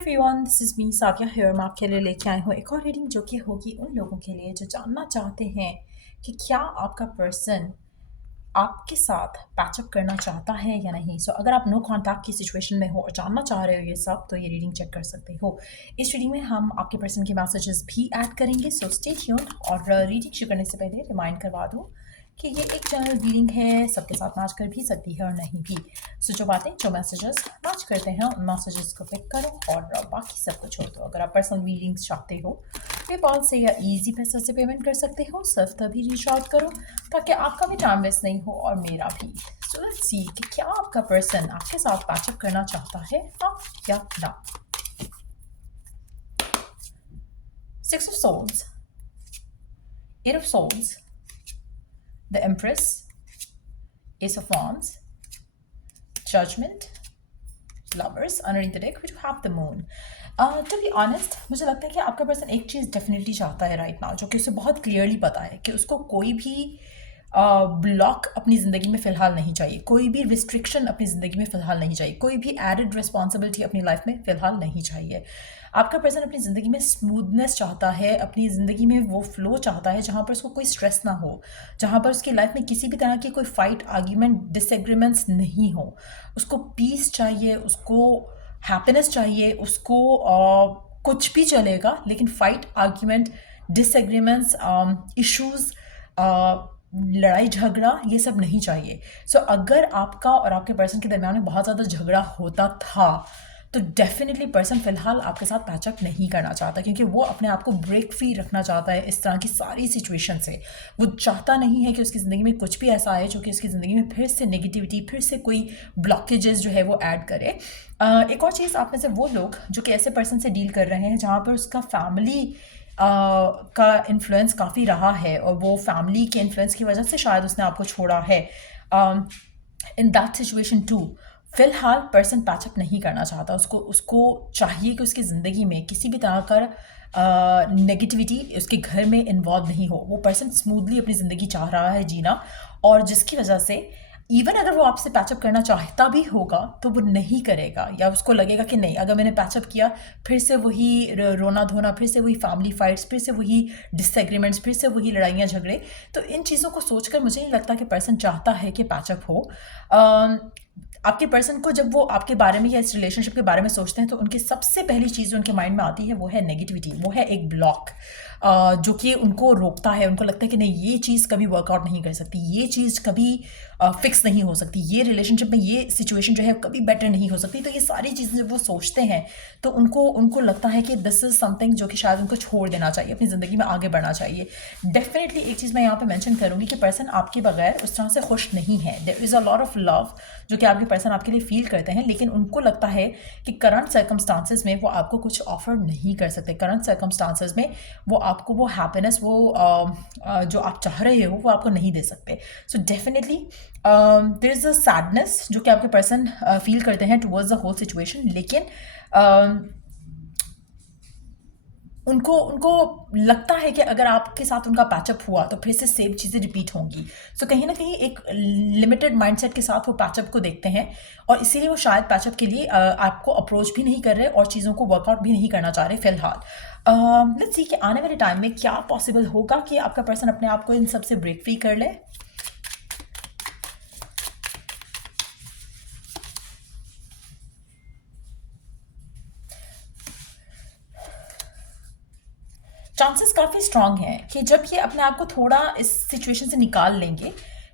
Everyone, this is me Savia here. मैं आपके लिए लेके आई हूँ एक और रीडिंग जो कि होगी उन लोगों के लिए जो जानना चाहते हैं कि क्या आपका पर्सन आपके साथ पैचअप करना चाहता है या नहीं। सो अगर आप नो कॉन्टैक्ट की सिचुएशन में हो और जानना चाह रहे हो ये सब, तो ये रीडिंग चेक कर सकते हो। इस रीडिंग में हम आपके पर्सन के मैसेजेस भी ऐड करेंगे, सो स्टे ट्यून्ड। और रीडिंग शुरू करने से पहले रिमाइंड करवा दूँ कि ये एक जनरल रीडिंग है, सबके साथ मैच कर भी सकती है और नहीं भी। सो जो बातें जो मैसेजेस मैच करते हैं उन मैसेजेस को पिक करो और बाकी सब को छोड़ दो। अगर आप पर्सनल रीडिंग्स चाहते हो पेपाल से या इजी पैसा से पेमेंट कर सकते हो। सिर्फ तभी रीच आउट करो ताकि आपका भी टाइम वेस्ट नहीं हो और मेरा भी। सो लेट्स सी कि क्या आपका पर्सन आपके साथ पैचअप करना चाहता है, हाँ या ना। Six of souls, eight of souls, the empress, ace of wands, judgment, lovers. Underneath the deck we do have the moon. To be honest, मुझे लगता है कि आपका पर्सन एक चीज़ डेफिनेटली चाहता है राइट नाउ, जो कि उसे बहुत क्लियरली पता है कि उसको कोई भी ब्लॉक अपनी ज़िंदगी में फ़िलहाल नहीं चाहिए, कोई भी रिस्ट्रिक्शन अपनी ज़िंदगी में फ़िलहाल नहीं चाहिए, कोई भी एडेड रिस्पॉन्सिबिलिटी अपनी लाइफ में फ़िलहाल नहीं चाहिए। आपका पर्सन अपनी ज़िंदगी में स्मूथनेस चाहता है, अपनी ज़िंदगी में वो फ्लो चाहता है जहाँ पर उसको कोई स्ट्रेस ना हो, जहाँ पर उसकी लाइफ में किसी भी तरह की कोई फाइट, आर्ग्यूमेंट, डिसएग्रीमेंट्स नहीं हो। उसको पीस चाहिए, उसको हैप्पीनेस चाहिए, उसको कुछ भी चलेगा लेकिन फाइट, आर्ग्यूमेंट, डिसएग्रीमेंट्स, इश्यूज़, लड़ाई झगड़ा ये सब नहीं चाहिए। सो अगर आपका और आपके पर्सन के दरमियान में बहुत ज़्यादा झगड़ा होता था तो डेफिनेटली पर्सन फिलहाल आपके साथ पैचअप नहीं करना चाहता, क्योंकि वो अपने आप को ब्रेक फ्री रखना चाहता है इस तरह की सारी सिचुएशन से। वो चाहता नहीं है कि उसकी ज़िंदगी में कुछ भी ऐसा आए जो कि उसकी ज़िंदगी में फिर से नेगेटिविटी, फिर से कोई ब्लॉकेजेस जो है वो ऐड करे। एक और चीज़, आप में से वो लोग जो कि ऐसे पर्सन से डील कर रहे हैं जहाँ पर उसका फैमिली का इन्फ्लुएंस काफ़ी रहा है और वो फैमिली के इन्फ्लुएंस की वजह से शायद उसने आपको छोड़ा है। इन दैट सिचुएशन टू फिलहाल पर्सन पैचअप नहीं करना चाहता। उसको चाहिए कि उसकी ज़िंदगी में किसी भी तरह का नेगेटिविटी उसके घर में इन्वॉल्व नहीं हो। वो पर्सन स्मूथली अपनी ज़िंदगी चाह रहा है जीना, और जिसकी वजह से इवन अगर वो आपसे पैचअप करना चाहता भी होगा तो वो नहीं करेगा, या उसको लगेगा कि नहीं, अगर मैंने पैचअप किया फिर से वही रोना धोना, फिर से वही फैमिली फाइट्स, फिर से वही डिसएग्रीमेंट्स, फिर से वही लड़ाइयाँ झगड़े। तो इन चीज़ों को सोचकर मुझे नहीं लगता कि पर्सन चाहता है कि पैचअप हो। आपके पर्सन को जब वो आपके बारे में या इस रिलेशनशिप के बारे में सोचते हैं तो उनकी सबसे पहली चीज़ जो उनके माइंड में आती है वो है नेगेटिविटी, वो है एक ब्लॉक जो कि उनको रोकता है। उनको लगता है कि नहीं, ये चीज़ कभी वर्कआउट नहीं कर सकती, ये चीज़ कभी फिक्स नहीं हो सकती, ये रिलेशनशिप में ये सिचुएशन जो है कभी बेटर नहीं हो सकती। तो ये सारी चीज़ें जब वो सोचते हैं तो उनको उनको लगता है कि दिस इज़ समथिंग जो कि शायद उनको छोड़ देना चाहिए, अपनी ज़िंदगी में आगे बढ़ना चाहिए। डेफिनेटली एक चीज़ मैं यहाँ पे मेंशन करूँगी कि पर्सन आपके बगैर उस तरह से खुश नहीं है। There is a lot of love जो कि आपके पर्सन आपके लिए फील करते हैं, लेकिन उनको लगता है कि करंट सर्कमस्टांसेस में वो आपको कुछ ऑफर नहीं कर सकते। करंट सर्कमस्टांसेस में वो आपको वो हैप्पीनेस, वो जो आप चाह रहे हो वो आपको नहीं दे सकते। So definitely there is a sadness जो कि आपके पर्सन फील करते हैं टुवर्ड्स द होल सिचुएशन, लेकिन उनको उनको लगता है कि अगर आपके साथ उनका पैचअप हुआ तो फिर से सेम चीज़ें रिपीट होंगी। सो कहीं ना कहीं एक लिमिटेड माइंडसेट के साथ वो पैचअप को देखते हैं, और इसीलिए वो शायद पैचअप के लिए आपको अप्रोच भी नहीं कर रहे और चीज़ों को वर्कआउट भी नहीं करना चाह रहे फिलहाल। लेट्स सी कि आने वाले टाइम में क्या पॉसिबल होगा कि आपका पर्सन अपने आप को इन सब से ब्रेक फ्री कर ले। चांसेस काफ़ी स्ट्रांग हैं कि जब ये अपने आप को थोड़ा इस सिचुएशन से निकाल लेंगे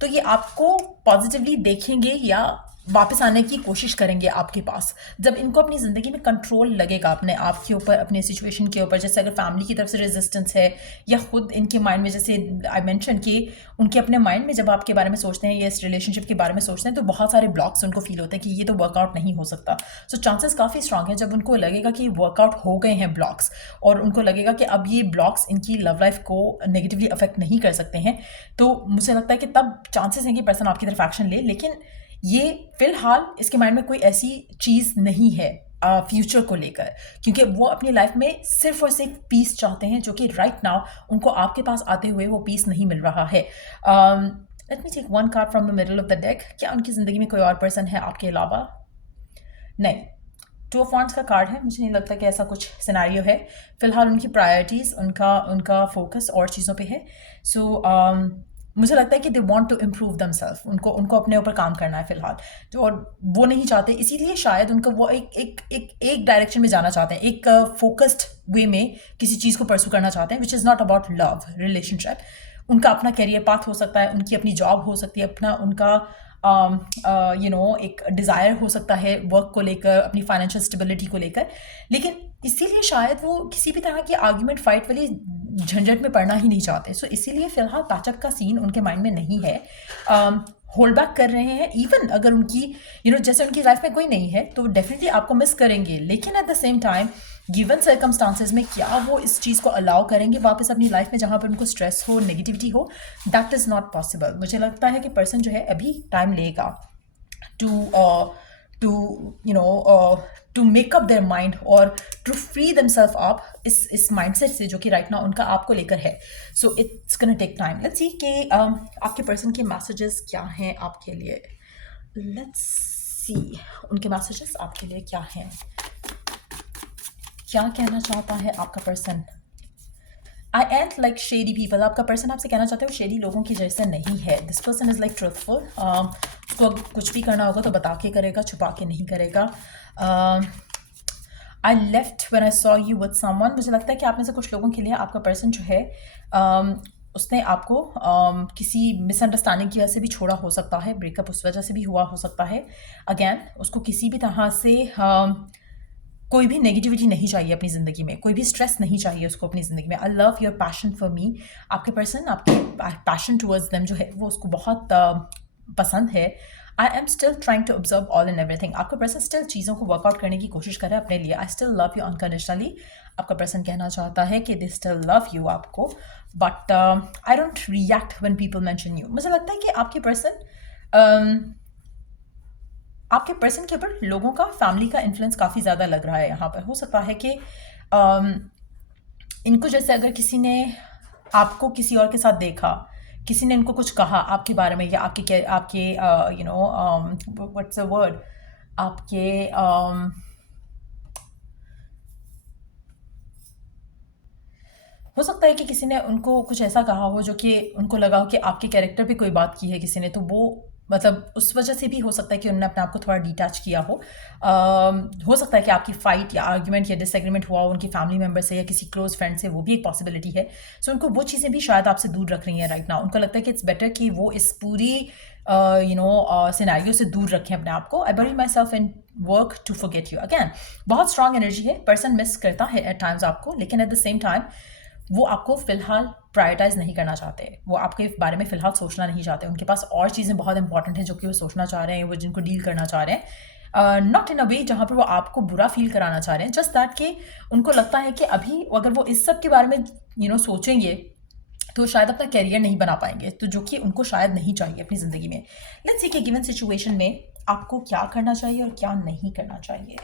तो ये आपको पॉजिटिवली देखेंगे या वापस आने की कोशिश करेंगे आपके पास। जब इनको अपनी ज़िंदगी में कंट्रोल लगेगा अपने आप के ऊपर, अपने सिचुएशन के ऊपर, जैसे अगर फैमिली की तरफ से रेजिस्टेंस है या खुद इनके माइंड में, जैसे आई मेंशन कि उनके अपने माइंड में जब आपके बारे में सोचते हैं या इस रिलेशनशिप के बारे में सोचते हैं तो बहुत सारे ब्लॉक्स उनको फील होते हैं कि ये तो वर्कआउट नहीं हो सकता। सो चांसेस काफ़ी स्ट्रांग है जब उनको लगेगा कि वर्कआउट हो गए हैं ब्लॉक्स, और उनको लगेगा कि अब ये ब्लॉक्स इनकी लव लाइफ को नेगेटिवली अफेक्ट नहीं कर सकते हैं, तो मुझे लगता है कि तब चांसेस हैं कि पर्सन आपकी तरफ एक्शन ले। लेकिन ये फिलहाल इसके माइंड में कोई ऐसी चीज़ नहीं है फ्यूचर को लेकर, क्योंकि वो अपनी लाइफ में सिर्फ और सिर्फ पीस चाहते हैं, जो कि राइट नाउ उनको आपके पास आते हुए वो पीस नहीं मिल रहा है। Let me take one card from the middle of the deck. क्या उनकी ज़िंदगी में कोई और पर्सन है आपके अलावा? नहीं। टू ऑफ वॉन्ड्स का कार्ड है, मुझे नहीं लगता कि ऐसा कुछ सिनेरियो है फिलहाल। उनकी प्रायोरिटीज़, उनका फोकस और चीज़ों पे है। सो मुझे लगता है कि they want to improve themselves, उनको अपने ऊपर काम करना है फिलहाल, जो और वो नहीं चाहते, इसीलिए शायद उनका वो एक डायरेक्शन में जाना चाहते हैं, एक फोकस्ड वे में किसी चीज़ को परसू करना चाहते हैं, which is not about love relationship. उनका अपना कैरियर पाथ हो सकता है, उनकी अपनी जॉब हो सकती है, उनका एक डिज़ायर हो सकता है वर्क को लेकर, अपनी फाइनेंशियल स्टेबिलिटी को लेकर, लेकिन इसीलिए शायद वो किसी भी तरह की आर्ग्यूमेंट फाइट वाली झंझट में पड़ना ही नहीं चाहते। सो इसीलिए फिलहाल पैचअप का सीन उनके माइंड में नहीं है, होल्ड बैक कर रहे हैं। इवन अगर उनकी जैसे उनकी लाइफ में कोई नहीं है तो डेफिनेटली आपको मिस करेंगे, लेकिन at the same time given circumstances में क्या वो इस चीज़ को अलाउ करेंगे वापस अपनी लाइफ में, जहाँ पर उनको स्ट्रेस हो, नेगेटिविटी हो? That is not possible. मुझे लगता है कि पर्सन जो है अभी टाइम लेगा to make up their mind और टू फ्री देमसेल्फ अप इस माइंडसेट से जो कि राइट नाउ उनका आपको लेकर है। So it's gonna take time. Let's see कि आपके पर्सन के मैसेजेस क्या हैं आपके लिए। लेट्स सी उनके मैसेजेस आपके लिए क्या हैं, क्या कहना चाहता है आपका पर्सन। आई एंट लाइक शेडी पीपल। आपका पर्सन आपसे कहना चाहते हो शेडी लोगों की जैसे नहीं है। This person is like truthful. उसको कुछ भी करना होगा तो बता के करेगा, छुपा के नहीं करेगा। I left when I saw you with someone. मुझे लगता है कि आप में से कुछ लोगों के लिए आपका पर्सन जो है उसने आपको किसी मिसअंडरस्टैंडिंग की वजह से भी छोड़ा हो सकता है, ब्रेकअप उस वजह से भी हुआ हो सकता है। अगेन उसको किसी भी तरह से कोई भी नेगेटिविटी नहीं चाहिए अपनी ज़िंदगी में, कोई भी स्ट्रेस नहीं चाहिए उसको अपनी ज़िंदगी में। I love your passion for me. आपके पर्सन, आपके पैशन टूवर्ड्स देम जो है वो उसको बहुत पसंद है। I am still trying to observe all and everything. आपका पर्सन स्टिल चीज़ों को वर्कआउट करने की कोशिश कर रहा है अपने लिए। I still love you unconditionally. आपका पर्सन कहना चाहता है कि दे स्टिल लव यू आपको, but I don't react when people mention you. मुझे लगता है कि आपके पर्सन के ऊपर लोगों का, फैमिली का इन्फ्लुएंस काफ़ी ज़्यादा लग रहा है यहाँ पर। हो सकता है कि इनको जैसे अगर किसी ने आपको किसी और के साथ देखा, किसी ने इनको कुछ कहा आपके बारे में, या आपके व्हाट्स अ वर्ड, आपके हो सकता है कि किसी ने उनको कुछ ऐसा कहा हो जो कि उनको लगा हो कि आपके कैरेक्टर पे कोई बात की है किसी ने, तो वो मतलब उस वजह से भी हो सकता है कि उन्होंने अपने आप को थोड़ा डिटैच किया हो सकता है कि आपकी फाइट या आर्ग्यूमेंट या डिसएग्रीमेंट हुआ हो उनकी फैमिली मेम्बर से या किसी क्लोज फ्रेंड से, वो भी एक पॉसिबिलिटी है। सो उनको वो चीज़ें भी शायद आपसे दूर रख रही हैं राइट नाउ। उनको लगता है कि इट्स बेटर कि वो इस पूरी सिनेरियो से दूर रखें अपने आप को। I bury myself in work to forget you. Again बहुत स्ट्रांग एनर्जी है, पर्सन मिस करता है एट टाइम्स आपको, लेकिन एट द सेम टाइम वो आपको फ़िलहाल प्रायोरिटाइज़ नहीं करना चाहते, वो आपके बारे में फ़िलहाल सोचना नहीं चाहते। उनके पास और चीज़ें बहुत इंपॉर्टेंट हैं जो कि वो सोचना चाह रहे हैं, वो जिनको डील करना चाह रहे हैं। नॉट इन अ वे जहाँ पर वो आपको बुरा फील कराना चाह रहे हैं, जस्ट दैट कि उनको लगता है कि अभी अगर वो इस सब के बारे में सोचेंगे तो शायद अपना कैरियर नहीं बना पाएंगे, तो जो कि उनको शायद नहीं चाहिए अपनी ज़िंदगी में। लेट्स सी कि गिवन सिचुएशन में आपको क्या करना चाहिए और क्या नहीं करना चाहिए।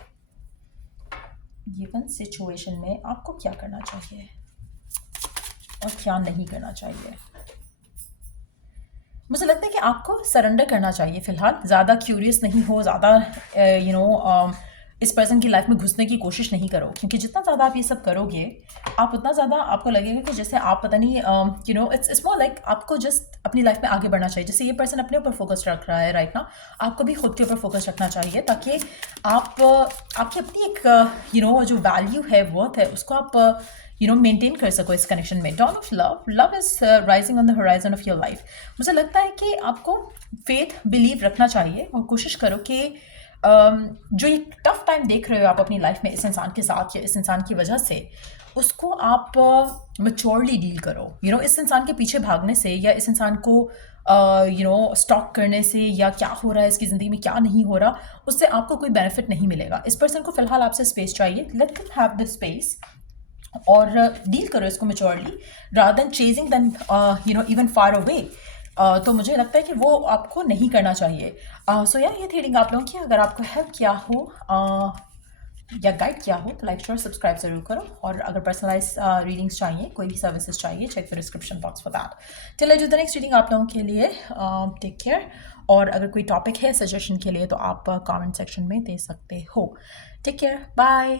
गिवन सिचुएशन में आपको क्या करना चाहिए और क्या नहीं करना चाहिए। मुझे लगता है कि आपको सरेंडर करना चाहिए फ़िलहाल। ज़्यादा क्यूरियस नहीं हो, ज़्यादा इस पर्सन की लाइफ में घुसने की कोशिश नहीं करो, क्योंकि जितना ज़्यादा आप ये सब करोगे आप उतना ज़्यादा आपको लगेगा कि जैसे आप पता नहीं इट्स मोर लाइक आपको जस्ट अपनी लाइफ में आगे बढ़ना चाहिए। जैसे ये पर्सन अपने ऊपर फोकस रख रहा है राइट ना, आपको भी खुद के ऊपर फोकस रखना चाहिए, ताकि आप आपकी अपनी एक जो वैल्यू है, वर्थ है, उसको आप मेंटेन कर सको इस कनेक्शन में। Dawn of love is rising on the horizon of your life. मुझे लगता है कि आपको फेथ बिलीव रखना चाहिए और कोशिश करो कि जो ये टफ टाइम देख रहे हो आप अपनी लाइफ में इस इंसान के साथ या इस इंसान की वजह से, उसको आप मैच्योरली डील करो। इस इंसान के पीछे भागने से या इस इंसान को स्टॉक करने से या क्या हो रहा है इसकी ज़िंदगी में, क्या नहीं हो रहा, उससे आपको कोई बेनिफिट नहीं मिलेगा। इस पर्सन को फिलहाल आपसे स्पेस चाहिए। Let them have the space और डील करो इसको maturely rather than chasing them even far away. तो मुझे लगता है कि वो आपको नहीं करना चाहिए। सो यार ये थी रीडिंग आप लोगों की। अगर आपको हेल्प किया हो या गाइड किया हो तो लाइक शेयर सब्सक्राइब जरूर करो। और अगर पर्सनलाइज रीडिंग्स चाहिए, कोई भी सर्विसेज चाहिए, check the description box for that. Till I do the next reading आप लोगों के लिए टेक केयर। और अगर कोई टॉपिक है सजेशन के लिए तो आप कमेंट सेक्शन में दे सकते हो। Take care, bye.